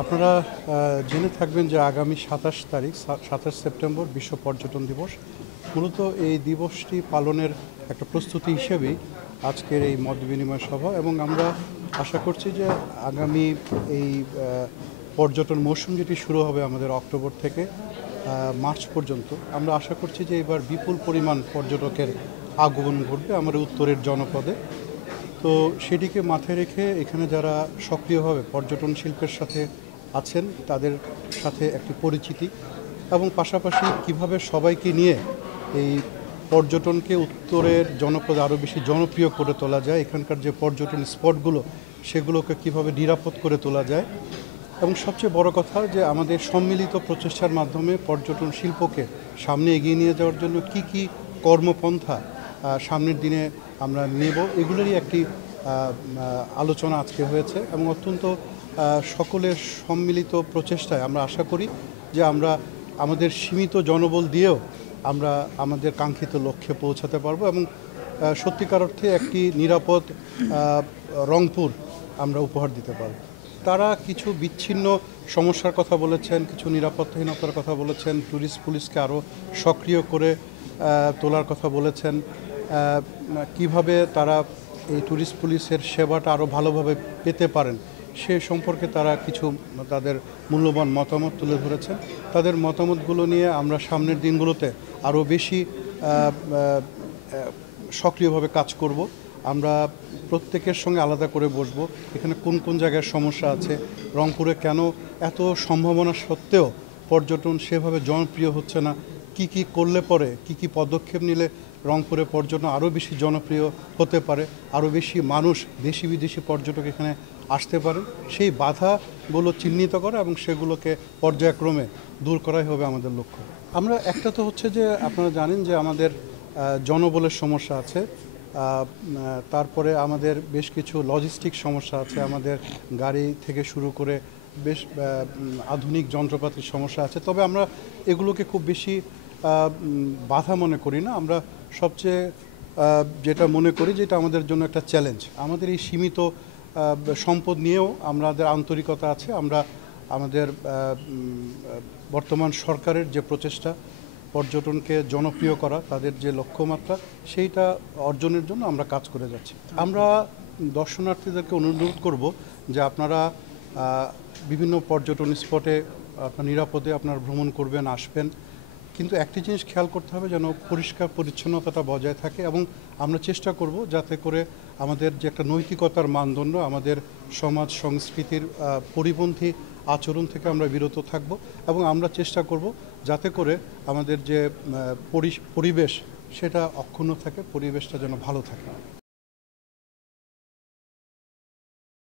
আপনারা জেনে থাকবেন যে আগামী 27 সেপ্টেম্বর বিশ্ব পর্যটন দিবস। মূলত এই দিবসটি পালনের একটা প্রস্তুতি হিসেবেই আজকের এই মত বিনিময় সভা, এবং আমরা আশা করছি যে আগামী এই পর্যটন মৌসুম যেটি শুরু হবে আমাদের অক্টোবর থেকে মার্চ পর্যন্ত, আমরা আশা করছি যে এবার বিপুল পরিমাণ পর্যটকের আগমন ঘটবে আমাদের উত্তরের জনপদে। তো সেটিকে মাথায় রেখে এখানে যারা সক্রিয়ভাবে পর্যটন শিল্পের সাথে আছেন তাদের সাথে একটি পরিচিতি, এবং পাশাপাশি কিভাবে সবাইকে নিয়ে এই পর্যটনকে উত্তরের জনপদে আরও বেশি জনপ্রিয় করে তোলা যায়, এখানকার যে পর্যটন স্পটগুলো সেগুলোকে কিভাবে নিরাপদ করে তোলা যায়, এবং সবচেয়ে বড় কথা যে আমাদের সম্মিলিত প্রচেষ্টার মাধ্যমে পর্যটন শিল্পকে সামনে এগিয়ে নিয়ে যাওয়ার জন্য কি কি কর্মপন্থা সামনের দিনে আমরা নেব, এগুলোরই একটি আলোচনা আজকে হয়েছে। এবং অত্যন্ত সকলের সম্মিলিত প্রচেষ্টায় আমরা আশা করি যে আমরা আমাদের সীমিত জনবল দিয়েও আমরা আমাদের কাঙ্ক্ষিত লক্ষ্যে পৌঁছাতে পারবো, এবং সত্যিকার অর্থে একটি নিরাপদ রংপুর আমরা উপহার দিতে পারব। তারা কিছু বিচ্ছিন্ন সমস্যার কথা বলেছেন, কিছু নিরাপত্তাহীনতার কথা বলেছেন, ট্যুরিস্ট পুলিশকে আরও সক্রিয় করে তোলার কথা বলেছেন, কিভাবে তারা এই ট্যুরিস্ট পুলিশের সেবাটা আরও ভালোভাবে পেতে পারেন সে সম্পর্কে তারা কিছু তাদের মূল্যবান মতামত তুলে ধরেছেন। তাদের মতামতগুলো নিয়ে আমরা সামনের দিনগুলোতে আরও বেশি সক্রিয়ভাবে কাজ করব। আমরা প্রত্যেকের সঙ্গে আলাদা করে বসবো, এখানে কোন কোন জায়গায় সমস্যা আছে, রংপুরে কেন এত সম্ভাবনা সত্ত্বেও পর্যটন সেভাবে জনপ্রিয় হচ্ছে না, কি কি করলে পরে কি কি পদক্ষেপ নিলে রংপুরে পর্যটন আরও বেশি জনপ্রিয় হতে পারে, আরও বেশি মানুষ দেশি বিদেশি পর্যটক এখানে আসতে পারেন, সেই বাধাগুলো চিহ্নিত করা এবং সেগুলোকে পর্যায়ক্রমে দূর করাই হবে আমাদের লক্ষ্য। আমরা একটা তো হচ্ছে যে আপনারা জানেন যে আমাদের জনবলের সমস্যা আছে, তারপরে আমাদের বেশ কিছু লজিস্টিক সমস্যা আছে, আমাদের গাড়ি থেকে শুরু করে বেশ আধুনিক যন্ত্রপাতির সমস্যা আছে। তবে আমরা এগুলোকে খুব বেশি বাধা মনে করি না। আমরা সবচেয়ে যেটা মনে করি যেটা আমাদের জন্য একটা চ্যালেঞ্জ, আমাদের এই সীমিত সম্পদ নিয়েও আমাদের আন্তরিকতা আছে। আমরা আমাদের বর্তমান সরকারের যে প্রচেষ্টা পর্যটনকে জনপ্রিয় করা, তাদের যে লক্ষ্যমাত্রা সেইটা অর্জনের জন্য আমরা কাজ করে যাচ্ছি। আমরা দর্শনার্থীদেরকে অনুরোধ করব যে আপনারা বিভিন্ন পর্যটন স্পটে আপনার নিরাপদে আপনার ভ্রমণ করবেন, আসবেন, কিন্তু একটি জিনিস খেয়াল করতে হবে যেন পরিষ্কার পরিচ্ছন্নতাটা বজায় থাকে, এবং আমরা চেষ্টা করব যাতে করে আমাদের যে একটা নৈতিকতার মানদণ্ড, আমাদের সমাজ সংস্কৃতির পরিপন্থী আচরণ থেকে আমরা বিরত থাকব, এবং আমরা চেষ্টা করব যাতে করে আমাদের যে পরিবেশ সেটা অক্ষুণ্ণ থাকে, পরিবেশটা যেন ভালো থাকে।